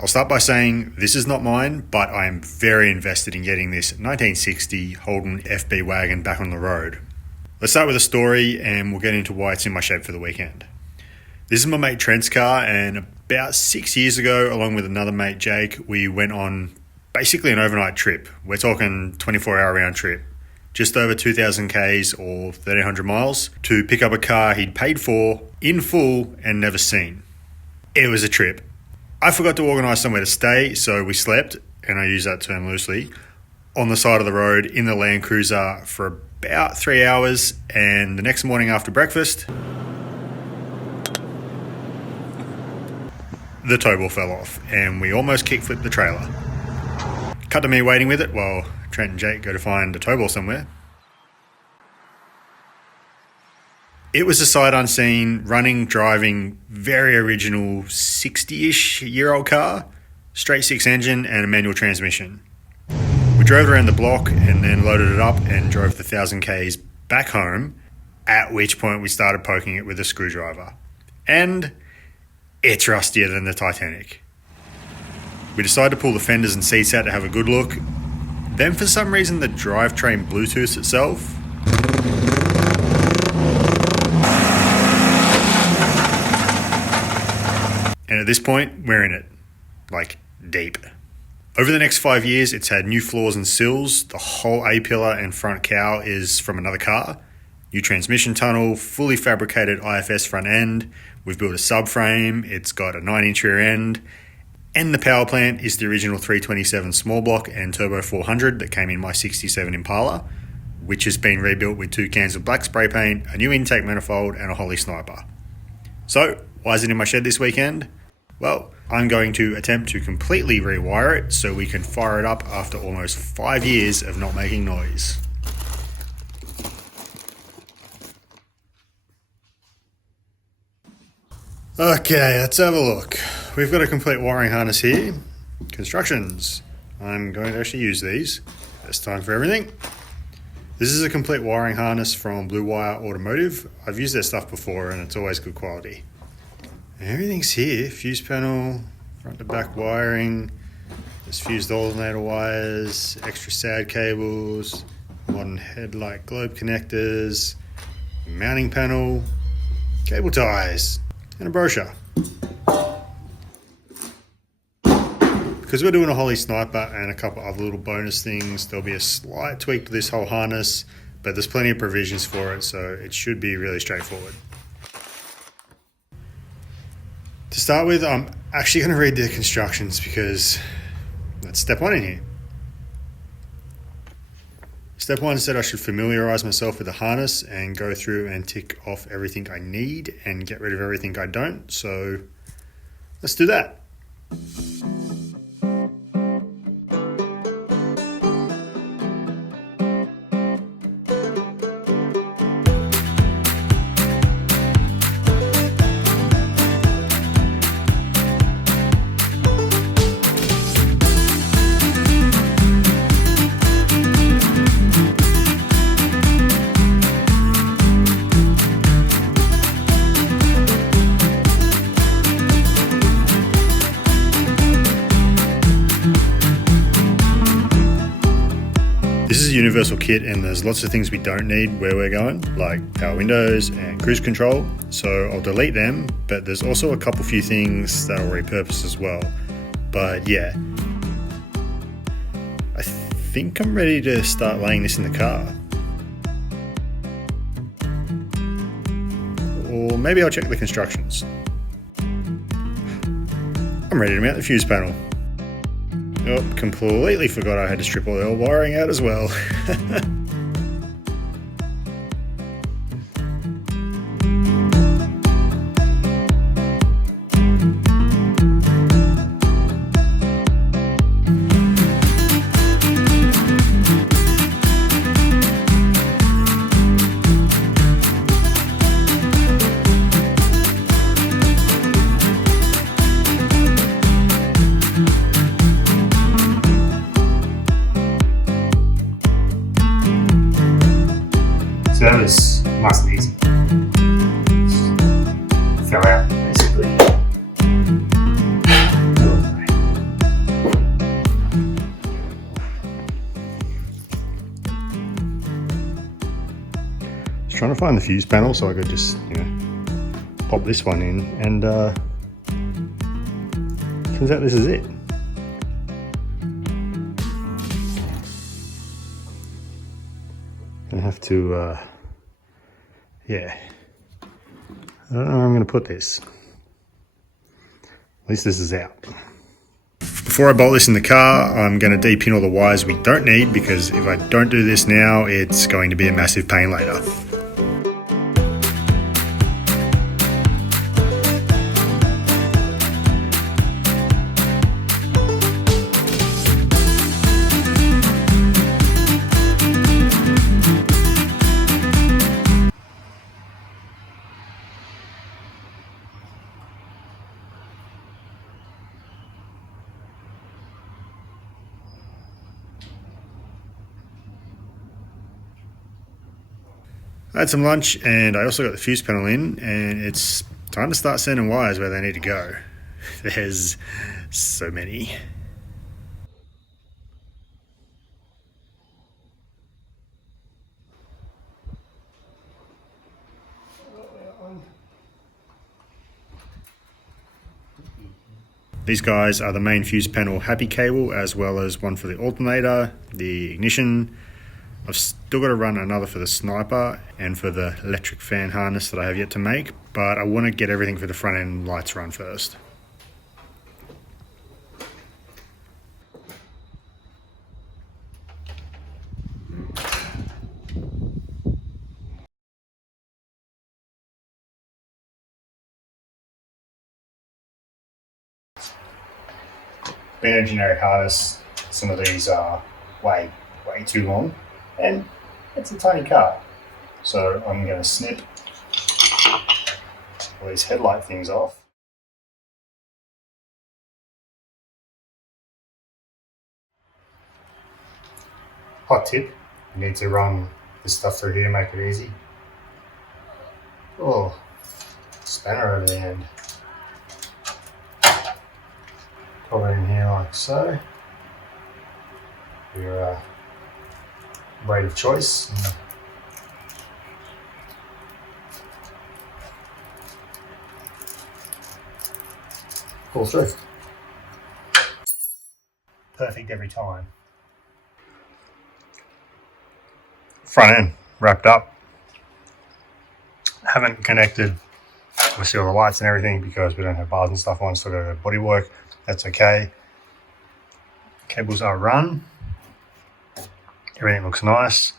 I'll start by saying this is not mine, but I am very invested in getting this 1960 Holden FB wagon back on the road. Let's start with a story and we'll get into why it's in my shed for the weekend. This is my mate Trent's car, and about 6 years ago, along with another mate Jake, we went on basically an overnight trip. We're talking 24-hour round trip, just over 2,000 Ks or 1,300 miles, to pick up a car he'd paid for in full and never seen. It was a trip. I forgot to organise somewhere to stay, so we slept, and I use that term loosely, on the side of the road in the Land Cruiser for about 3 hours, and the next morning after breakfast, the tow ball fell off, and we almost kick-flipped the trailer. Cut to me waiting with it while Trent and Jake go to find a tow ball somewhere. It was a sight unseen, running, driving, very original 60-ish year old car, straight six engine and a manual transmission. We drove around the block and then loaded it up and drove the 1,000 Ks back home, at which point we started poking it with a screwdriver. And it's rustier than the Titanic. We decided to pull the fenders and seats out to have a good look. Then for some reason the drivetrain Bluetooths itself. And at this point, we're in it. Like, deep. Over the next 5 years, it's had new floors and sills. The whole A-pillar and front cowl is from another car. New transmission tunnel, fully fabricated IFS front end. We've built a subframe. It's got a 9-inch rear end. And the power plant is the original 327 small block and turbo 400 that came in my 67 Impala, which has been rebuilt with 2 cans of black spray paint, a new intake manifold, and a Holley Sniper. So, why is it in my shed this weekend? Well, I'm going to attempt to completely rewire it so we can fire it up after almost 5 years of not making noise. Okay, let's have a look. We've got a complete wiring harness here. Constructions. I'm going to actually use these. Best time for everything. This is a complete wiring harness from Blue Wire Automotive. I've used their stuff before and it's always good quality. Everything's here. Fuse panel, front to back wiring. There's fused alternator wires, extra SAD cables, modern headlight globe connectors, mounting panel, cable ties, and a brochure. Because we're doing a Holley Sniper and a couple other little bonus things, there'll be a slight tweak to this whole harness, but there's plenty of provisions for it, so it should be really straightforward. To start with, I'm actually going to read the constructions because that's step 1 in here. Step 1 said I should familiarise myself with the harness and go through and tick off everything I need and get rid of everything I don't. So let's do that. This is a universal kit and there's lots of things we don't need where we're going, like power windows and cruise control, so I'll delete them, but there's also a few things that I'll repurpose as well. But yeah, I think I'm ready to start laying this in the car. Or maybe I'll check the constructions. I'm ready to mount the fuse panel. Oh, completely forgot I had to strip all the old wiring out as well. So that was nice and easy. Fell out, basically. trying to find the fuse panel so I could just, pop this one in, and turns out this is it. Gonna have to, I don't know where I'm gonna put this. At least this is out. Before I bolt this in the car, I'm going to de-pin all the wires we don't need, because if I don't do this now, it's going to be a massive pain later. I had some lunch and I also got the fuse panel in, and it's time to start sending wires where they need to go. There's so many. These guys are the main fuse panel happy cable, as well as one for the alternator, the ignition. I've still got to run another for the sniper and for the electric fan harness that I have yet to make, but I want to get everything for the front end lights run first. Being a generic harness, some of these are way too long, and it's a tiny car. So I'm going to snip all these headlight things off. Hot tip, you need to run this stuff through here to make it easy. Oh, spanner over the end. Put it in here like so. Your weight of choice. Pull through. Perfect every time. Front end wrapped up. Haven't connected obviously all the lights and everything because we don't have bars and stuff on, still got to do body work. That's okay. Cables are run. Everything looks nice.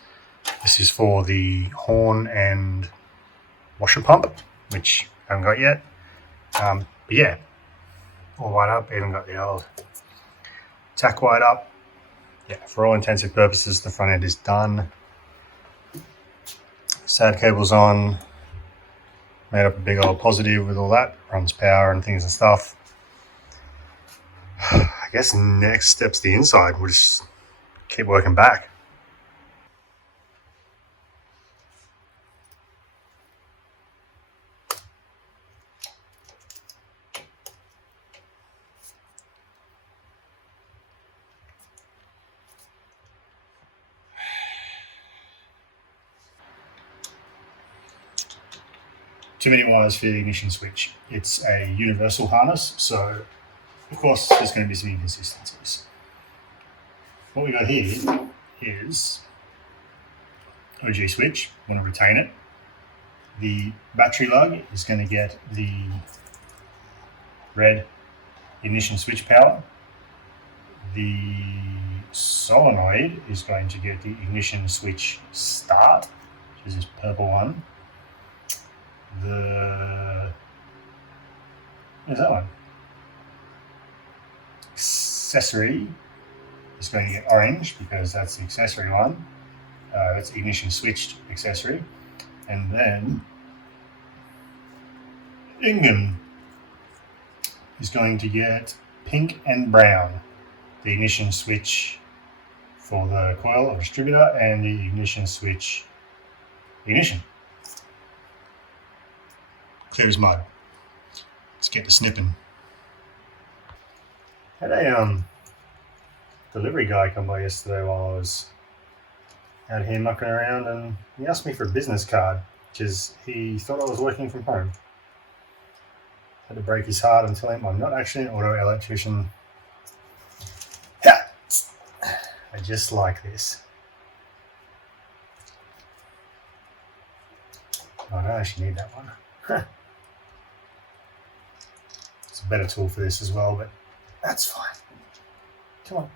This is for the horn and washer pump, which I haven't got yet. But yeah, all wired up. Even got the old tack wired up. Yeah, for all intensive purposes, the front end is done. SAD cable's on. Made up a big old positive with all that. Runs power and things and stuff. I guess next step's the inside. We'll just keep working back. Too many wires for the ignition switch. It's a universal harness, so of course there's going to be some inconsistencies. What we got here is OG switch, want to retain it. The battery lug is going to get the red ignition switch power. The solenoid is going to get the ignition switch start, which is this purple one. Where's that one? Accessory is going to get orange because that's the accessory one. That's ignition switched accessory. And then engine is going to get pink and brown. The ignition switch for the coil or distributor and the ignition switch ignition. Clear as mud. Let's get to snipping. Had a delivery guy come by yesterday while I was out here knocking around, and he asked me for a business card because he thought I was working from home. Had to break his heart and tell him I'm not actually an auto electrician. I just like this. Oh, I don't actually need that one. It's a better tool for this as well, but that's fine. Come on.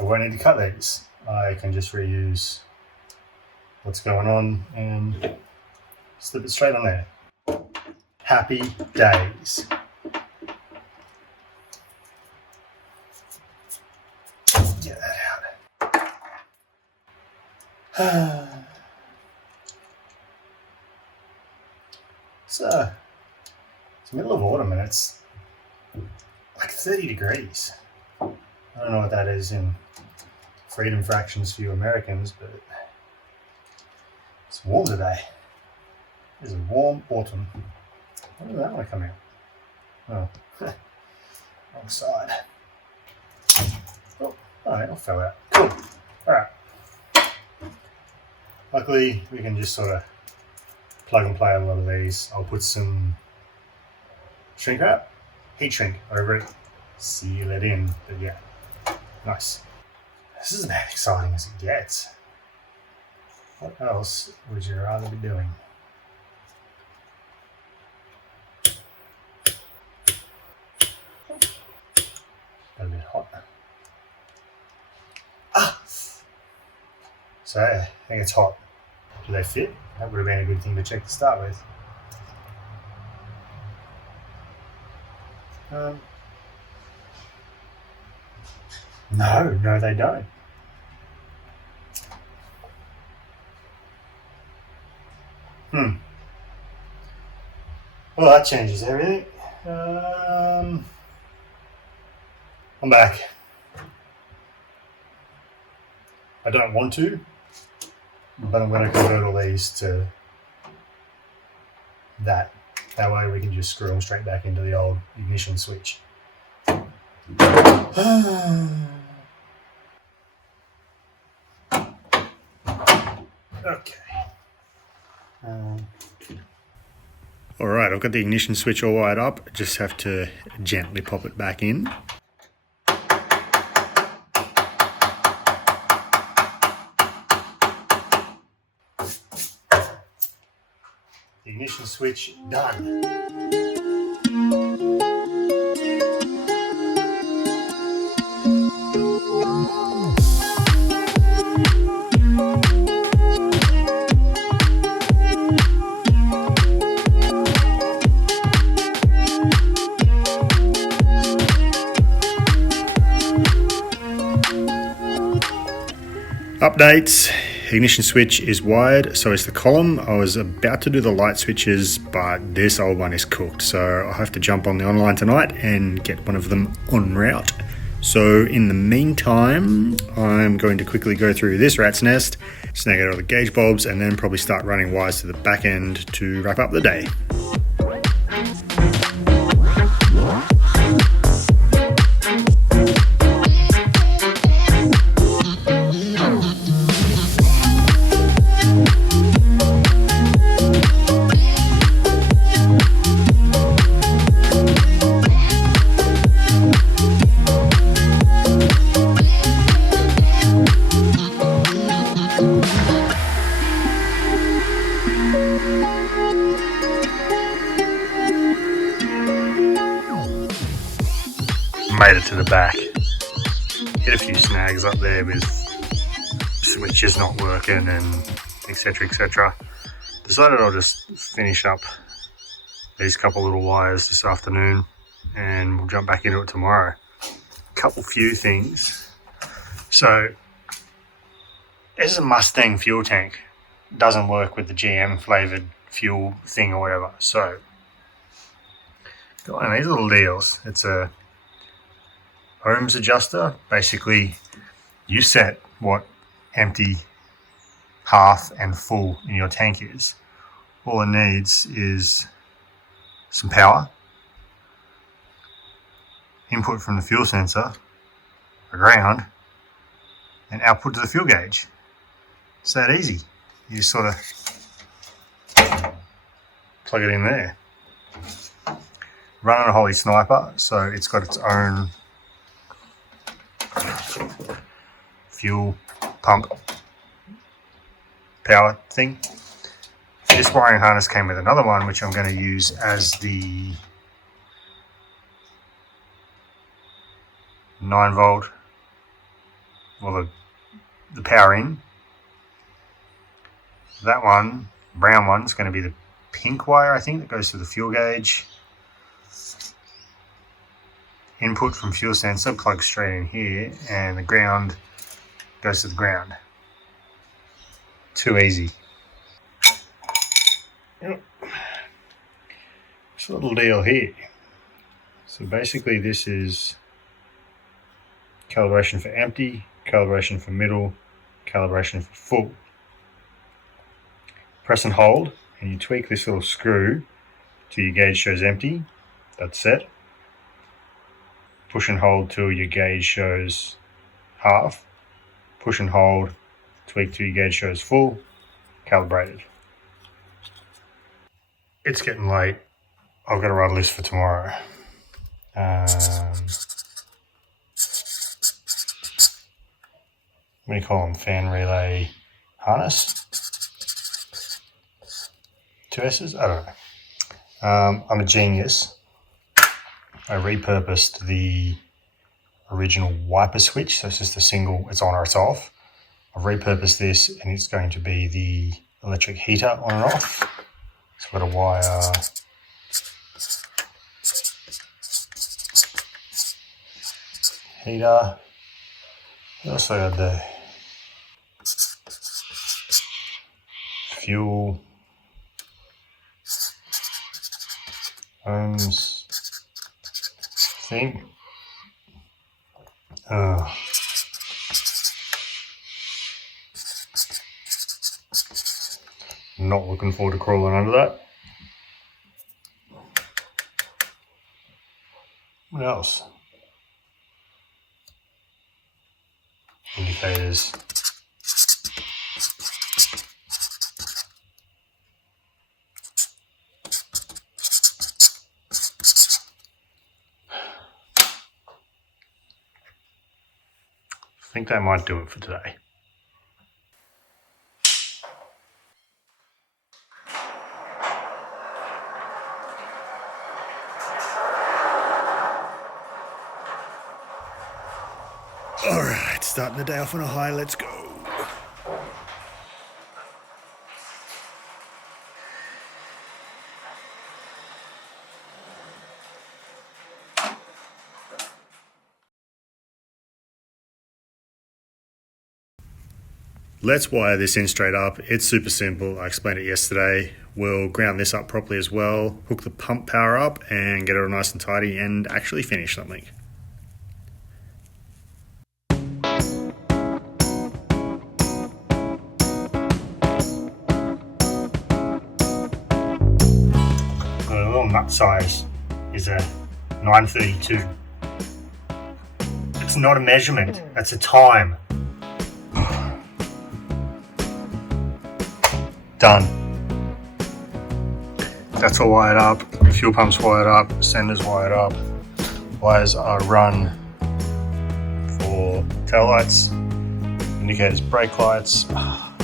I won't need to cut these. I can just reuse what's going on and slip it straight on there. Happy days. Get that out. It's the middle of autumn and it's like 30 degrees. I don't know what that is in freedom fractions for you Americans, but it's warm today. It's a warm autumn. When did that one come out? Oh, wrong side. Oh, alright, I fell out. Cool. Alright. Luckily, we can just sort of plug and play a lot of these. I'll put some shrink wrap, heat shrink over it, seal it in. But yeah, nice. This is about as exciting as it gets. What else would you rather be doing? A bit hot. So I think it's hot. Do they fit? That would have been a good thing to check to start with. No, they don't. Well, that changes everything. I'm back. I don't want to, but I'm going to convert all these to that. That way we can just screw them straight back into the old ignition switch. Okay. Alright, I've got the ignition switch all wired up. Just have to gently pop it back in. Ignition switch done. Updates. Ignition switch is wired, so is the column. I was about to do the light switches, but this old one is cooked, so I'll have to jump on the online tonight and get one of them en route. So in the meantime, I'm going to quickly go through this rat's nest, snag out all the gauge bulbs, and then probably start running wires to the back end to wrap up the day. Made it to the back. Hit a few snags up there with switches not working and etc, etc. Decided I'll just finish up these couple little wires this afternoon and we'll jump back into it tomorrow. Couple few things. So this is a Mustang fuel tank. Doesn't work with the GM flavored fuel thing or whatever. So got one of these little deals. It's a ohms adjuster. Basically, you set what empty, half, and full in your tank is. All it needs is some power, input from the fuel sensor, a ground, and output to the fuel gauge. It's that easy. You just sort of plug it in there. Running a Holley Sniper, so it's got its own fuel pump power thing. This wiring harness came with another one, which I'm going to use as the 9-volt, or the power in. That one, brown one, is going to be the pink wire, I think, that goes to the fuel gauge. Input from fuel sensor plugs straight in here, and the ground goes to the ground. Too easy. Yep. This little deal here. So basically this is calibration for empty, calibration for middle, calibration for full. Press and hold, and you tweak this little screw till your gauge shows empty. That's set. Push and hold till your gauge shows half. Push and hold, tweak till your gauge shows full. Calibrated. It's getting late. I've got to write a list for tomorrow. What do you call them? Fan relay harness? 2 S's? I don't know. I'm a genius. I repurposed the original wiper switch, so it's just a single, it's on or it's off. I've repurposed this, and it's going to be the electric heater on and off. It's got a wire heater. What else I got there? Fuel, ohms thing. Not looking forward to crawling under that. What else? Indicators. I think that might do it for today. Alright, starting the day off on a high, let's go. Let's wire this in straight up. It's super simple. I explained it yesterday. We'll ground this up properly as well, hook the pump power up and get it all nice and tidy and actually finish something. The little nut size is a 932. It's not a measurement, that's a time. Done. That's all wired up. Fuel pump's wired up. Sender's wired up. Wires are run for tail lights, indicators, brake lights. I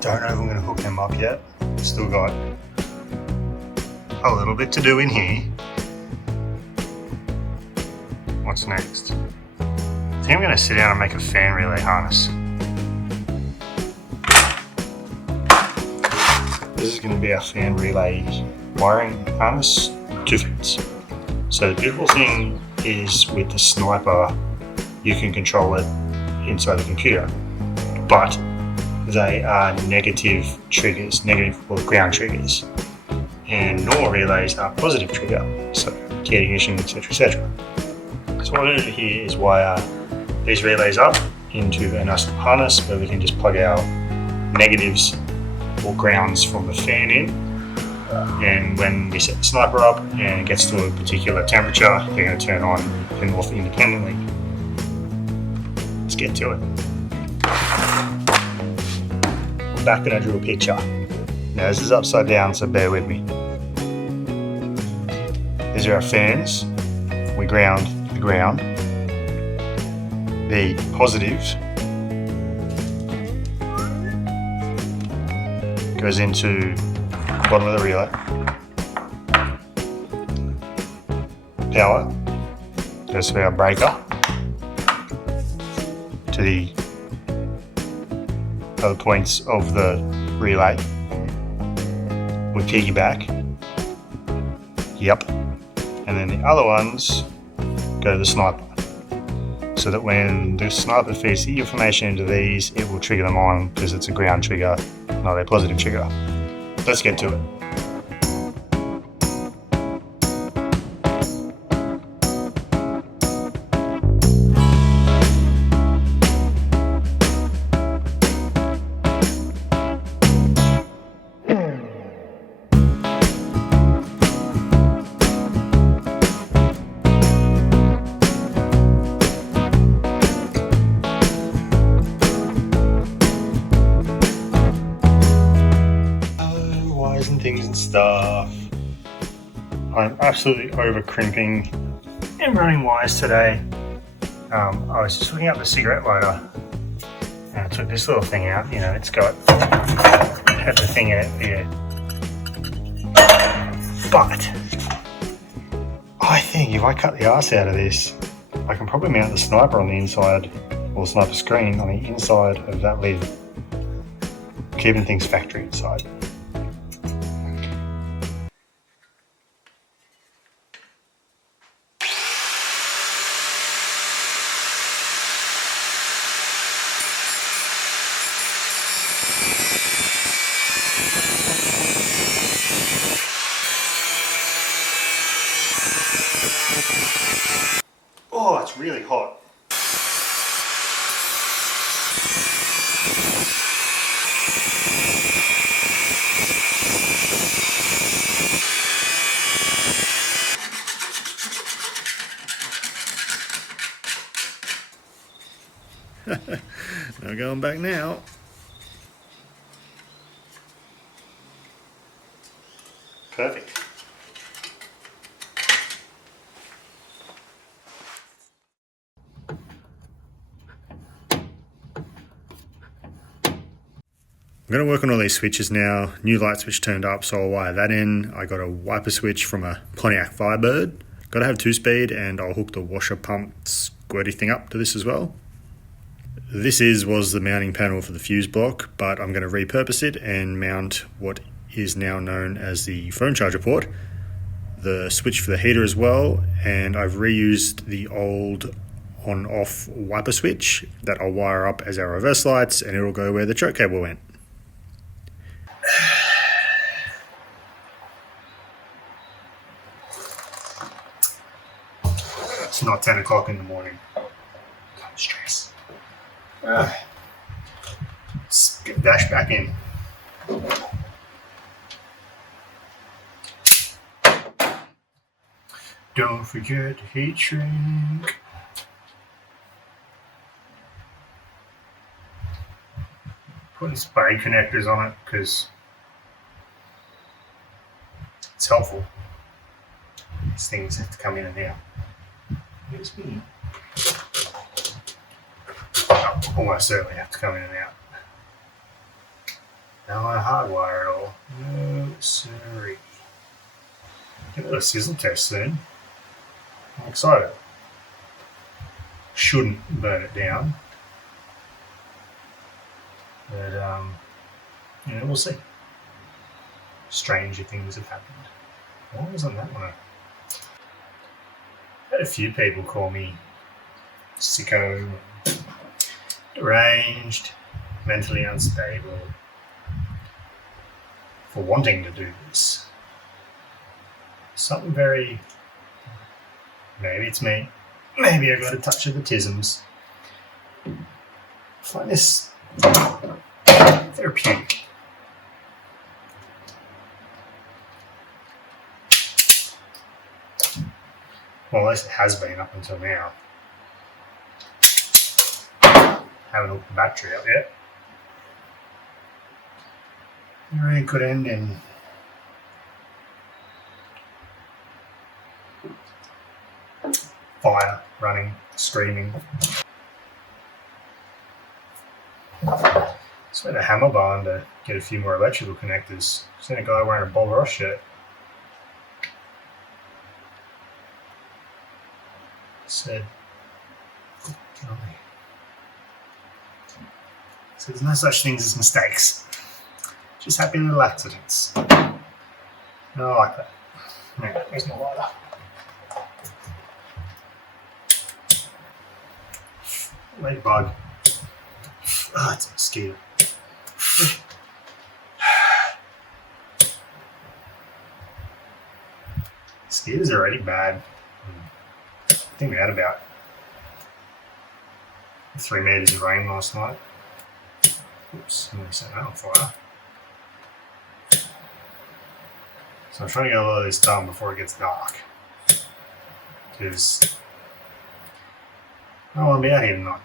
don't know if I'm going to hook them up yet. Still got a little bit to do in here. What's next? I think I'm going to sit down and make a fan relay harness. This is going to be our fan relay wiring harness, 2 fans. So the beautiful thing is with the Sniper, you can control it inside the computer, but they are negative triggers, negative or ground triggers, and normal relays are positive trigger, so key ignition, etc, etc. So what I'm going to do here is wire these relays up into a nice little harness where we can just plug our negatives or grounds from the fan in, And when we set the sniper up and it gets to a particular temperature, they're going to turn on and off independently. Let's get to it. I'm back and I drew a picture. Now this is upside down, so bear with me. These are our fans. We ground the ground. The positive goes into the bottom of the relay. Power goes to our breaker to the other points of the relay. We piggyback. Yep. And then the other ones go to the sniper. So that when the sniper feeds the information into these, it will trigger them on because it's a ground trigger, not a positive trigger. Let's get to it. Things and stuff. I'm absolutely over crimping and running wires today. I was just hooking up the cigarette lighter and I took this little thing out. You know, it's got had the thing in it here. But I think if I cut the arse out of this, I can probably mount the sniper on the inside, or the sniper screen on the inside of that lid, keeping things factory inside. Oh, it's really hot. No going back now. Perfect. I'm going to work on all these switches now. New light switch turned up, so I'll wire that in. I got a wiper switch from a Pontiac Firebird. Got to have 2-speed, and I'll hook the washer pump squirty thing up to this as well. This was the mounting panel for the fuse block, but I'm going to repurpose it and mount what is now known as the phone charger port, the switch for the heater as well, and I've reused the old on-off wiper switch that I'll wire up as our reverse lights, and it'll go where the choke cable went. It's not 10 o'clock in the morning. God, stress. Let's get dash back in. Don't forget to heat shrink. Putting spade connectors on it because it's helpful. These things have to come in and out. Here's me. Almost certainly have to come in and out. Don't want to hardwire it all. No, sorry. Give it a sizzle test soon. I'm excited. Shouldn't burn it down. But, we'll see. Stranger things have happened. Why wasn't that one? I've had a few people call me sicko, deranged, mentally unstable for wanting to do this. Something very... Maybe it's me. Maybe I got a touch of the tisms. I find this therapeutic. Well, at least it has been up until now. Haven't hooked the battery up yet. It could end in fire, running, screaming. Just went to Hammer Barn to get a few more electrical connectors. Seen a guy wearing a Bob Ross shirt. Said there's no such things as mistakes. Just happy little accidents. And I like that. Anyway, where's my lighter? Ladybug. Oh, it's a mosquito. Mosquitoes are already bad. I think we had about 3 meters of rain last night. Oops, I'm going to set that on fire. So I'm trying to get a lot of this done before it gets dark. Because I don't want to be out here tonight.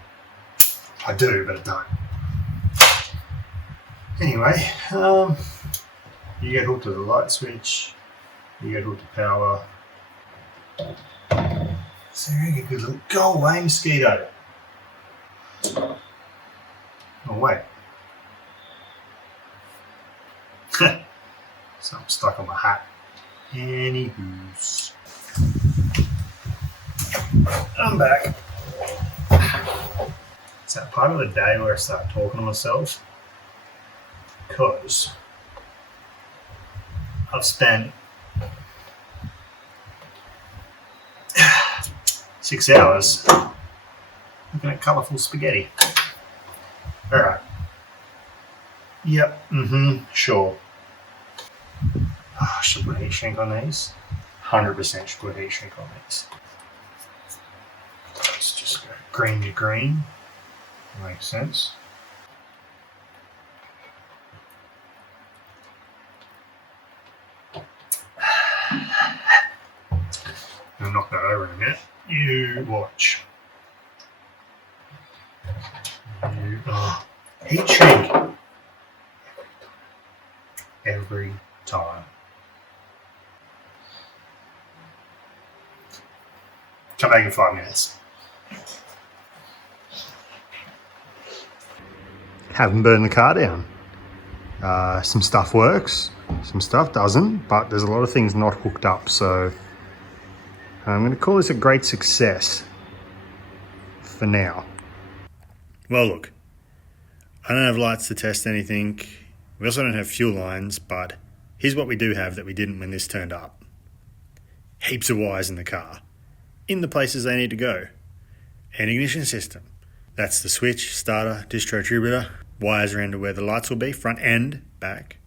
I do, but I don't. Anyway, you get hooked to the light switch, you get hooked to power. So you good little go away, mosquito. Oh wait. So I'm stuck on my hat. Anywho's. I'm back. It's that part of the day where I start talking to myself. Because I've spent 6 hours looking at colourful spaghetti. Alright. Yep, sure. Should put heat shrink on these. 100% should put heat shrink on these. Let's just go green to green. Makes sense. I'll knock that over in a minute. You watch. Heat shrink. Every time. Come back in 5 minutes. Haven't burned the car down. Some stuff works, some stuff doesn't, but there's a lot of things not hooked up, so I'm going to call this a great success for now. Well, look, I don't have lights to test anything. We also don't have fuel lines, but here's what we do have that we didn't when this turned up. Heaps of wires in the car, in the places they need to go. An ignition system. That's the switch, starter, distro distributor, wires around to where the lights will be, front and back.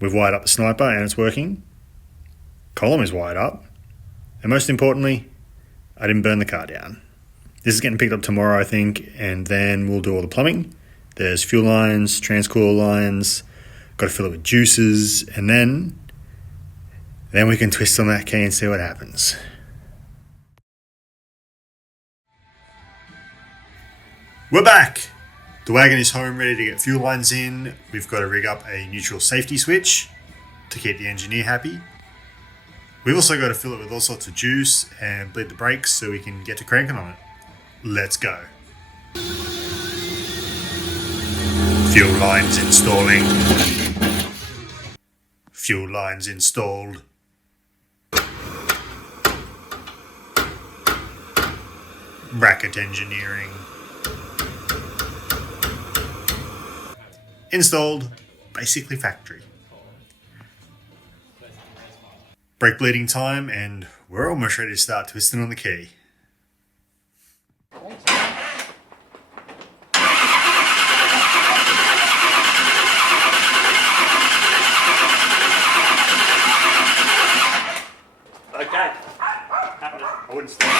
We've wired up the sniper and it's working. Column is wired up. And most importantly, I didn't burn the car down. This is getting picked up tomorrow, I think, and then we'll do all the plumbing. There's fuel lines, transcooler lines, got to fill it with juices, and then we can twist on that key and see what happens. We're back! The wagon is home, ready to get fuel lines in. We've got to rig up a neutral safety switch to keep the engineer happy. We've also got to fill it with all sorts of juice and bleed the brakes so we can get to cranking on it. Let's go. Fuel lines installing. Fuel lines installed. Bracket engineering. Installed. Basically factory. Brake bleeding time, and we're almost ready to start twisting on the key. Okay. I wouldn't stop.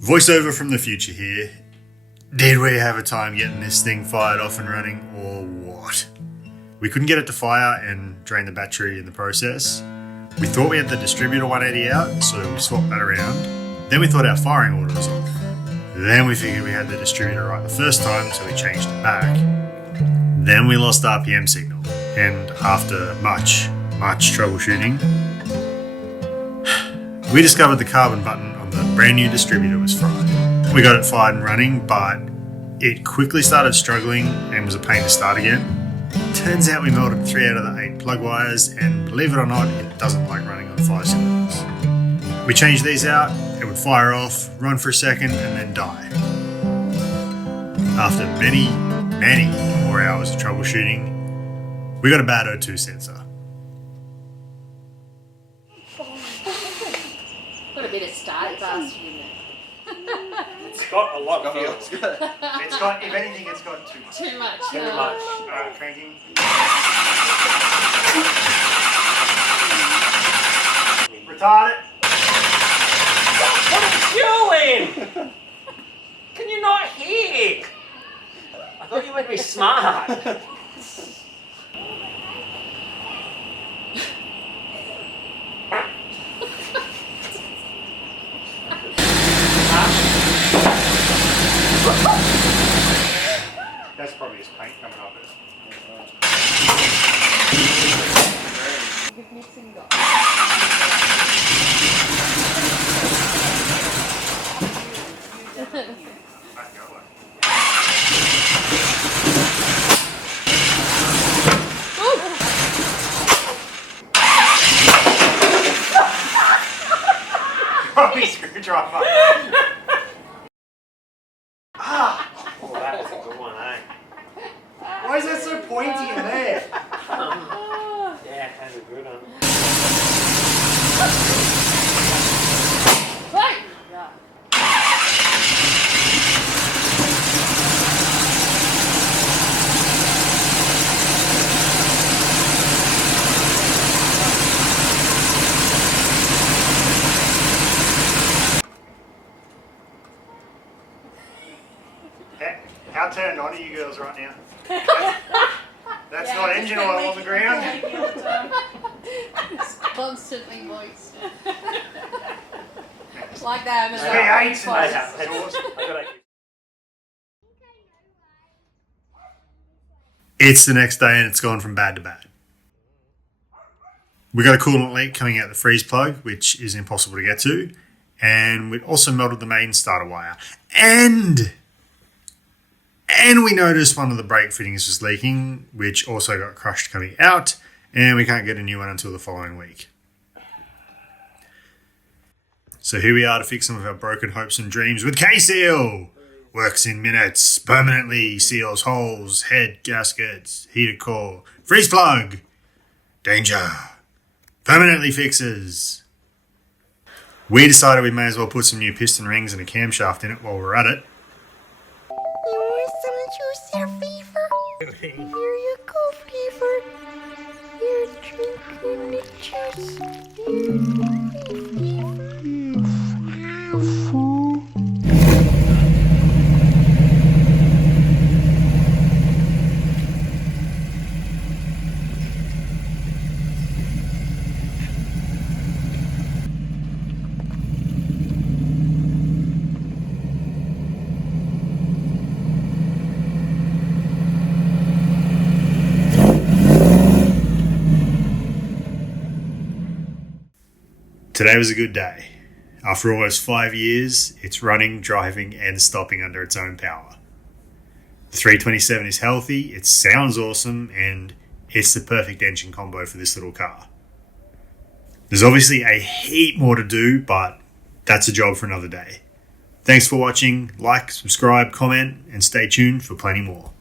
Voiceover from the future here. Did we have a time getting this thing fired off and running, or what? We couldn't get it to fire and drain the battery in the process. We thought we had the distributor 180 out, so we swapped that around. Then we thought our firing order was off. Then we figured we had the distributor right the first time, so we changed it back. Then we lost RPM signal, and after much troubleshooting, we discovered the carbon button on the brand new distributor was fried. We got it fired and running, but it quickly started struggling and was a pain to start again. Turns out we melted 3 out of the 8 plug wires, and believe it or not, it doesn't like running on 5 cylinders. We changed these out, it would fire off, run for a second, and then die. After many more hours of troubleshooting, we got a bad O2 sensor. Got a bit of start faster in there. It's got a lot of fuel. It's got, if anything, it's got too much. Too much. Too much. Alright, cranking. Retard it. What are you doing? Can you not hear? I thought you would be smart. That's probably his paint coming off it. Probably screwdriver. Oh, that was a good one, eh? Why is that so pointy in there? Yeah, that's a good one. Hey! How turned on are you girls right now? That's not engine oil on the ground. It's constantly moist. Like that. V8s I and have. It's the next day and it's gone from bad to bad. We got a coolant leak coming out the freeze plug, which is impossible to get to. And we also melted the main starter wire. And we noticed one of the brake fittings was leaking, which also got crushed coming out, and we can't get a new one until the following week. So here we are to fix some of our broken hopes and dreams with K-Seal. Works in minutes, permanently seals holes, head gaskets, heated core, freeze plug. Danger. Permanently fixes. We decided we may as well put some new piston rings and a camshaft in it while we're at it. You want some juice there, Fever? Here you go, Fever. You're drinking the juice. Today was a good day. After almost 5 years, it's running, driving, and stopping under its own power. The 327 is healthy, it sounds awesome, and it's the perfect engine combo for this little car. There's obviously a heap more to do, but that's a job for another day. Thanks for watching. Like, subscribe, comment, and stay tuned for plenty more.